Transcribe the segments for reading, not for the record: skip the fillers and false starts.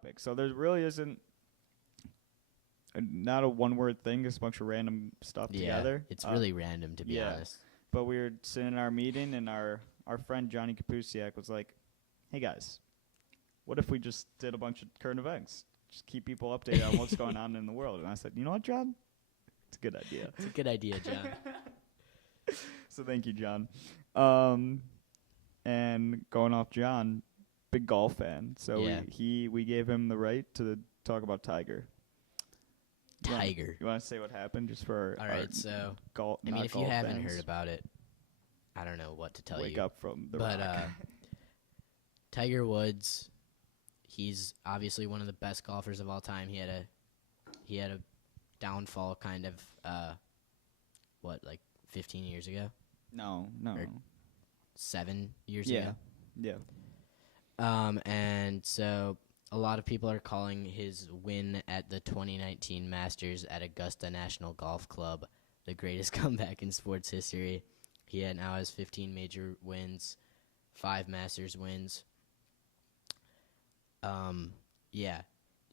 topic. So there really isn't not a one-word thing. It's a bunch of random stuff together. It's really random, to be honest. But we were sitting in our meeting, and our friend Johnny Kapusiak was like, "Hey guys, what if we just did a bunch of current events? Just keep people updated on what's going on in the world." And I said, "You know what, John? It's a good idea." It's a good idea, John. So thank you, John. And going off John, big golf fan. So we gave him the right to talk about Tiger. Tiger. You want to say what happened just for all right, so I mean, if you haven't heard about it, I don't know what to tell you. Wake up from the rock. Tiger Woods, he's obviously one of the best golfers of all time. He had a downfall kind of 15 years ago? No. Or 7 years ago? Yeah. And so a lot of people are calling his win at the 2019 Masters at Augusta National Golf Club the greatest comeback in sports history. He now has 15 major wins, 5 Masters wins.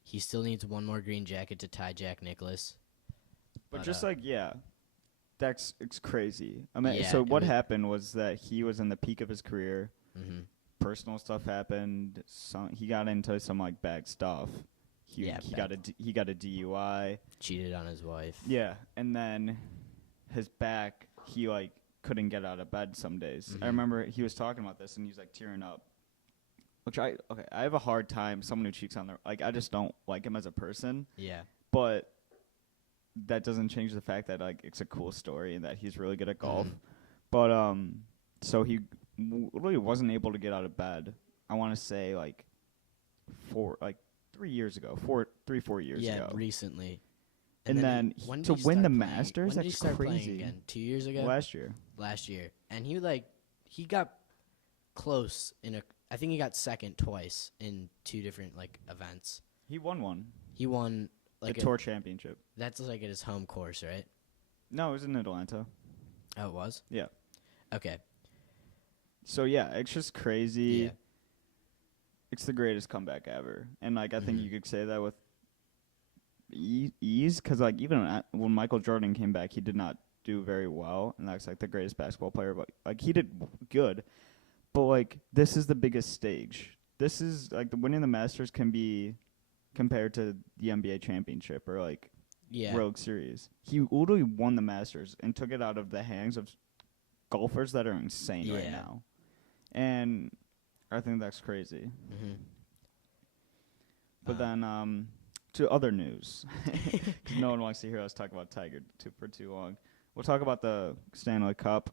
He still needs one more green jacket to tie Jack Nicklaus. But it's crazy. I mean, so what happened was that he was in the peak of his career. Mm-hmm. Personal stuff happened. He got into some bad stuff. He got a DUI. Cheated on his wife. Yeah, and then his back, he couldn't get out of bed some days. Mm-hmm. I remember he was talking about this and he was tearing up. Which I have a hard time. Someone who cheats on their I just don't like him as a person. Yeah. But that doesn't change the fact that it's a cool story and that he's really good at golf. Mm-hmm. But so he really wasn't able to get out of bed. I want to say 3 years ago, 4 years ago. Yeah, recently. And then to win the Masters, when did he start crazy. Playing again? 2 years ago. Last year. And he got close I think he got second twice in 2 different events. He won one. He won the Tour Championship. That's at his home course, right? No, it was in Atlanta. Oh, it was? Yeah. Okay. So it's just crazy. Yeah. It's the greatest comeback ever, and I think you could say that with ease, because even when Michael Jordan came back, he did not do very well, and that's the greatest basketball player, but he did good. But this is the biggest stage. This is the winning the Masters can be compared to the NBA championship or World Series. He literally won the Masters and took it out of the hands of golfers that are insane right now, and I think that's crazy. Mm-hmm. But then to other news, 'cause no one wants to hear us talk about Tiger for too long. We'll talk about the Stanley Cup.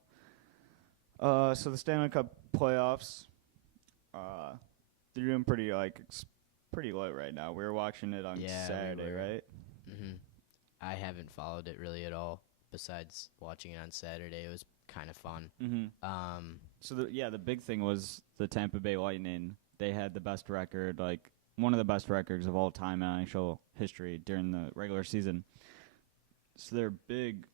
So the Stanley Cup playoffs, they're doing pretty pretty late right now. We were watching it on Saturday, right? Mm-hmm. I haven't followed it really at all. Besides watching it on Saturday, it was kind of fun. Mm-hmm. So the big thing was the Tampa Bay Lightning. They had the best record, one of the best records of all time in NHL history during the regular season. So they're big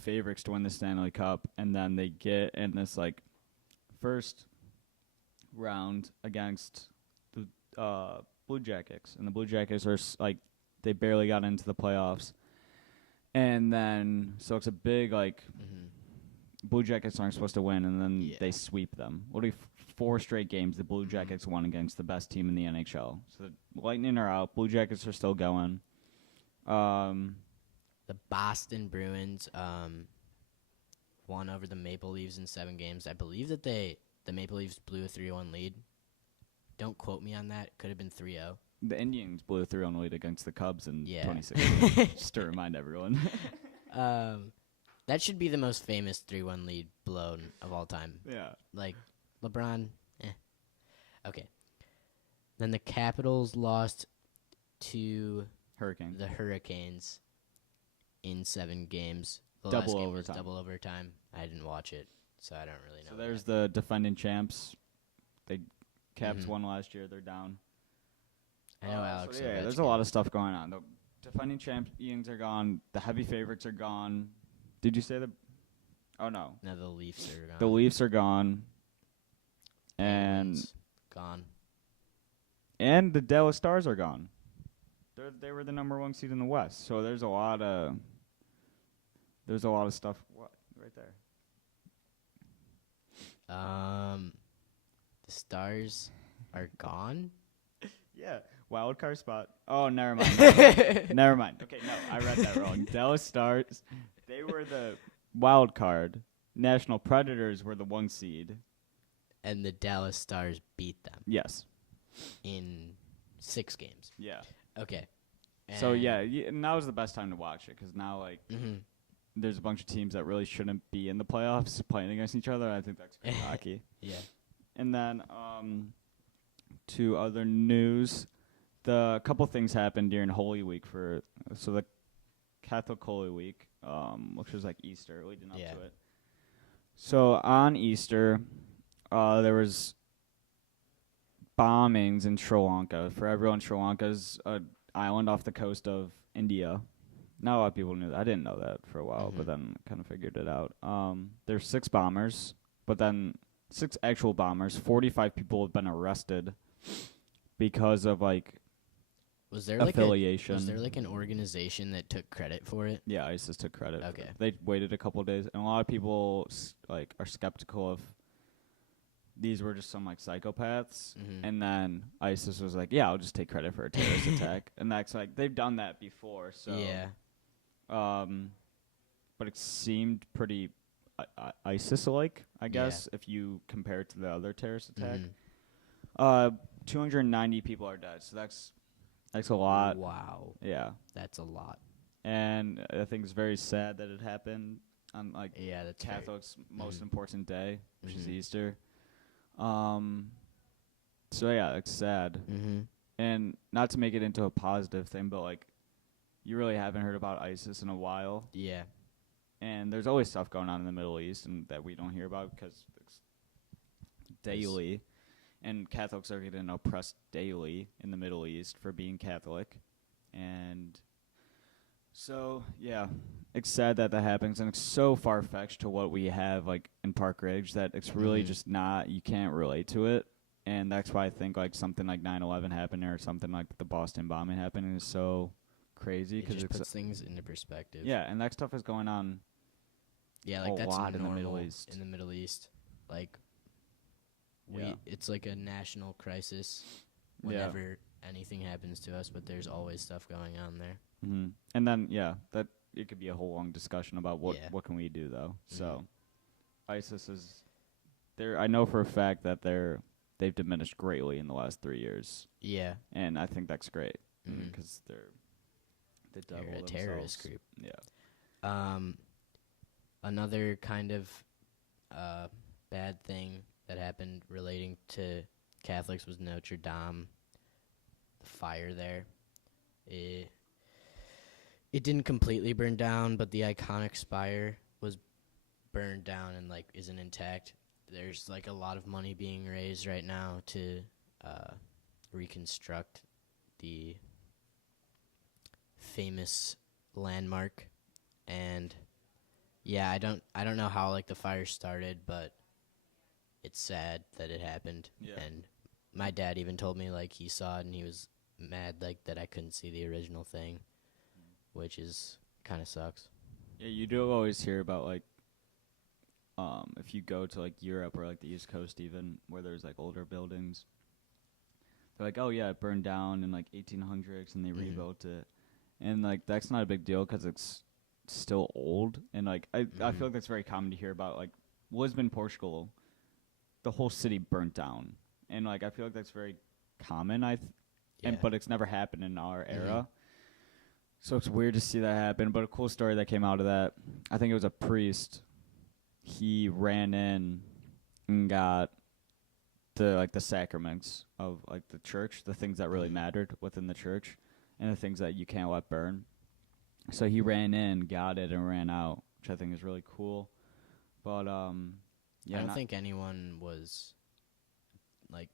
favorites to win the Stanley Cup, and then they get in this first round against the Blue Jackets, and the Blue Jackets are they barely got into the playoffs, and then so it's a big Blue Jackets aren't supposed to win, and then they sweep them. Literally 4 straight games the Blue Jackets won against the best team in the NHL. So the Lightning are out, Blue Jackets are still going. The Boston Bruins won over the Maple Leafs in 7 games. I believe that the Maple Leafs blew a 3-1 lead. Don't quote me on that. Could have been 3-0. The Indians blew a 3-1 lead against the Cubs in 2016. Just to remind everyone. That should be the most famous 3-1 lead blown of all time. Yeah. LeBron, Okay. Then the Capitals lost to the Hurricanes in 7 games. The last game was double overtime. I didn't watch it, so I don't really know. So there's the defending champs. The Caps won last year. They're down. I know Alex. There's a lot of stuff going on. The defending champions are gone. The heavy favorites are gone. Did you say the? Oh no. No, the Leafs are gone. The Leafs are gone. And Penguins gone. And the Dallas Stars are gone. They were the number 1 seed in the West. So there's a lot of stuff. What right there? The Stars are gone. Yeah, wild card spot. Oh, never mind. Never mind. Okay, no, I read that wrong. Dallas Stars, they were the wild card. National Predators were the 1 seed. And the Dallas Stars beat them. Yes. In 6 games. Yeah. Okay. So yeah, now is the best time to watch it because now there's a bunch of teams that really shouldn't be in the playoffs playing against each other. I think that's great hockey. Yeah. And then to other news, the couple things happened during Holy Week so the Catholic Holy Week, which was like Easter leading up to it. So on Easter, there was bombings in Sri Lanka. For everyone, Sri Lanka's an island off the coast of India. Not a lot of people knew that. I didn't know that for a while, but then kind of figured it out. There's 6 bombers, but then 6 actual bombers. 45 people have been arrested because of affiliation. Was there like an organization that took credit for it? Yeah, ISIS took credit. Okay. They waited a couple of days, and a lot of people are skeptical of these were just some psychopaths, and then ISIS was like, "Yeah, I'll just take credit for a terrorist attack," and that's they've done that before. So yeah, but it seemed pretty ISIS-like, I guess, if you compare it to the other terrorist attack. 290 people are dead, so that's a lot. Wow. Yeah, that's a lot. And I think it's very sad that it happened on the Catholic's most important day, which is Easter. So yeah, it's sad. And not to make it into a positive thing, but you really haven't heard about ISIS in a while. Yeah. And there's always stuff going on in the Middle East and that we don't hear about because it's daily. And Catholics are getting oppressed daily in the Middle East for being Catholic. And so, yeah, it's sad that happens. And it's so far-fetched to what we have, in Park Ridge that it's really just not, you can't relate to it. And that's why I think, something like 9/11 happening or something like the Boston bombing happening is so crazy. It just puts things into perspective. Yeah, and that stuff is going on that's lot normal in the Middle East. In the Middle East. It's like a national crisis whenever anything happens to us, but there's always stuff going on there. Mm-hmm. And then, that it could be a whole long discussion about what can we do, though. So ISIS is there. I know for a fact that they've diminished greatly in the last 3 years. Yeah. And I think that's great because they're the devil they're a themselves. Terrorist group. Yeah. Another kind of bad thing that happened relating to Catholics was Notre Dame. The fire there. It didn't completely burn down, but the iconic spire was burned down and isn't intact. There's a lot of money being raised right now to reconstruct the famous landmark, and I don't know how the fire started, but it's sad that it happened. Yeah. And my dad even told me he saw it and he was mad that I couldn't see the original thing, which is kind of sucks. Yeah, you do always hear about if you go to Europe or the East Coast even where there's older buildings, they're oh yeah, it burned down in 1800s and they rebuilt it, and that's not a big deal because it's still old, and I feel that's very common to hear about Lisbon, Portugal. The whole city burnt down, and I feel that's very common. But it's never happened in our era. So it's weird to see that happen. But a cool story that came out of that, I think it was a priest. He ran in and got the sacraments of the church, the things that really mattered within the church, and the things that you can't let burn. So he ran in, got it, and ran out, which I think is really cool. But I don't think anyone was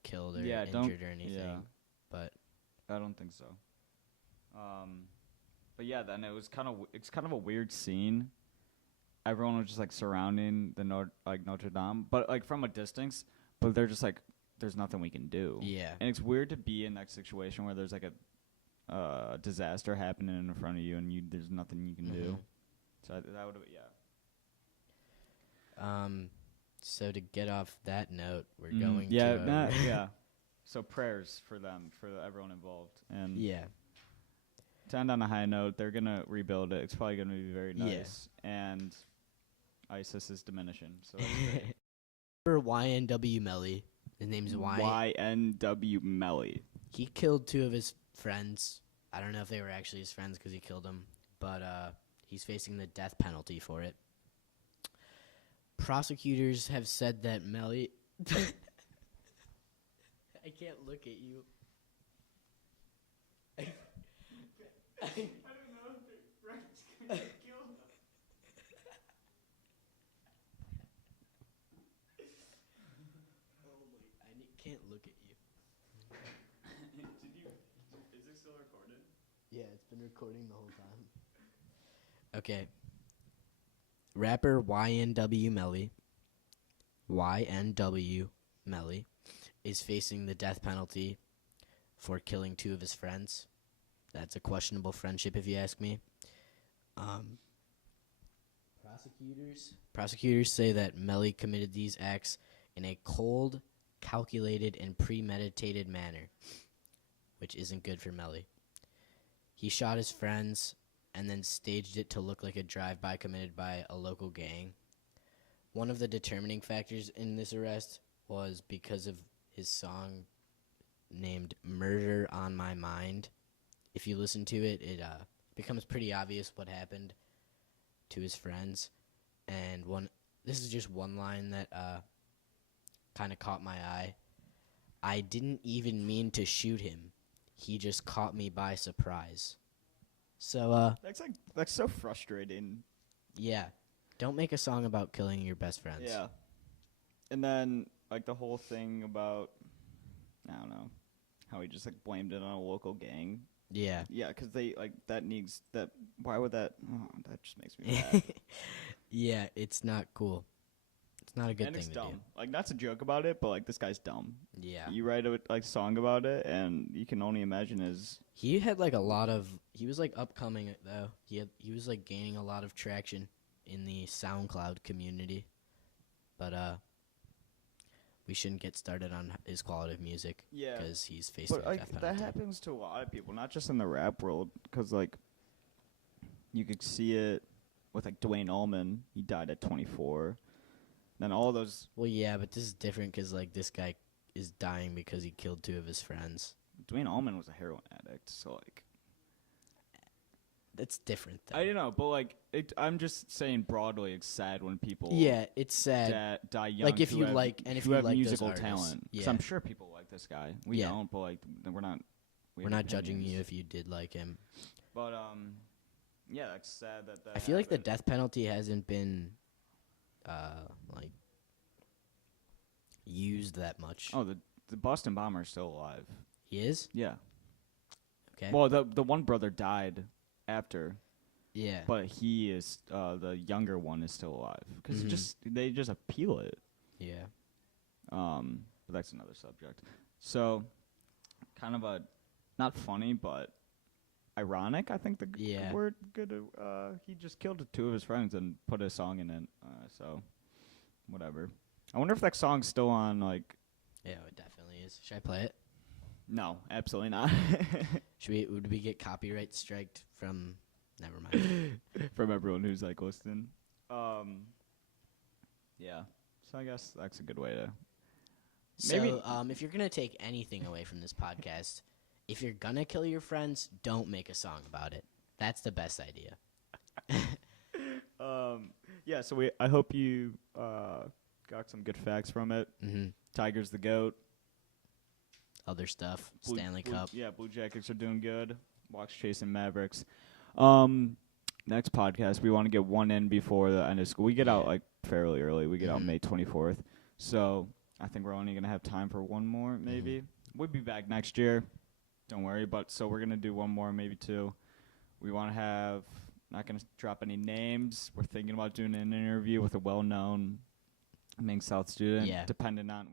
killed or injured or anything. Yeah. But I don't think so. But then it's kind of a weird scene. Everyone was just surrounding the Notre Dame, but from a distance. But they're just there's nothing we can do. Yeah. And it's weird to be in that situation where there's like a disaster happening in front of you and there's nothing you can do. So that would So to get off that note, we're going to yeah. So prayers for them, for everyone involved, and to end on a high note, they're gonna rebuild it. It's probably gonna be very nice, and ISIS is diminishing. So that's great. For YNW Melly, his name's YNW Melly. He killed 2 of his friends. I don't know if they were actually his friends because he killed them, but he's facing the death penalty for it. Prosecutors have said that Melly... I can't look at you. I don't know if the right's going to kill him. I can't look at you. Is it still recorded? Yeah, it's been recording the whole time. Okay. Rapper YNW Melly is facing the death penalty for killing 2 of his friends. That's a questionable friendship, if you ask me. Prosecutors say that Melly committed these acts in a cold, calculated, and premeditated manner, which isn't good for Melly. He shot his friends and then staged it to look like a drive-by committed by a local gang. One of the determining factors in this arrest was because of his song named Murder on My Mind. If you listen to it, it becomes pretty obvious what happened to his friends. And this is just one line that kind of caught my eye. I didn't even mean to shoot him. He just caught me by surprise. So that's so frustrating. Yeah. Don't make a song about killing your best friends. Yeah. And then like the whole thing about, I don't know, how he just like blamed it on a local gang. Yeah. Yeah, because they like that needs that. Why would that? Oh, that just makes me mad. Yeah, it's not cool. It's not a good thing to dumb. do. Like, that's a joke about it, but like this guy's dumb. Yeah. You write a song about it, and you can only imagine He had like a lot of. He was like upcoming though. He was like gaining a lot of traction in the SoundCloud community, but we shouldn't get started on his quality of music. Yeah. Because he's facing a death penalty. That happens to a lot of people, not just in the rap world. Because like, you could see it with like Dwayne Allman. He died at 24. Then all those. Well, yeah, but this is different because like this guy is dying because he killed 2 of his friends. Dwayne Allman was a heroin addict, so like. That's different, though. I don't know, but like, I'm just saying broadly, it's sad when people. Yeah, it's sad. Die young. Like if you like musical those talent. Yeah. 'Cause I'm sure people like this guy. We don't, but like we're not. We're not judging you if you did like him. But yeah, that's sad that. I feel like the death penalty hasn't been, like, used that much. Oh, the Boston bomber is still alive. He is? Yeah. Okay. Well, the one brother died after. Yeah. But he is the younger one is still alive because they just appeal it. Yeah. But that's another subject. So, kind of a not funny but ironic. I think the word good. He just killed 2 of his friends and put a song in it. So, whatever. I wonder if that song's still on like. Yeah, it definitely is. Should I play it? No, absolutely not. Would we get copyright striked from? Never mind. From everyone who's like listening. Yeah. So I guess that's a good way to. Maybe. So, if you're gonna take anything away from this podcast, if you're gonna kill your friends, don't make a song about it. That's the best idea. Yeah. So I hope you got some good facts from it. Mm-hmm. Tiger's the GOAT. Other stuff. Stanley Cup. Yeah, Blue Jackets are doing good. Walks chasing Mavericks. Next podcast, we want to get one in before the end of school. We get out like fairly early. We get out May 24th. So I think we're only going to have time for one more, maybe. We'll be back next year. Don't worry. But so we're going to do one more, maybe 2. We want to have, not going to drop any names. We're thinking about doing an interview with a well-known Ming South student. Yeah. Depending on.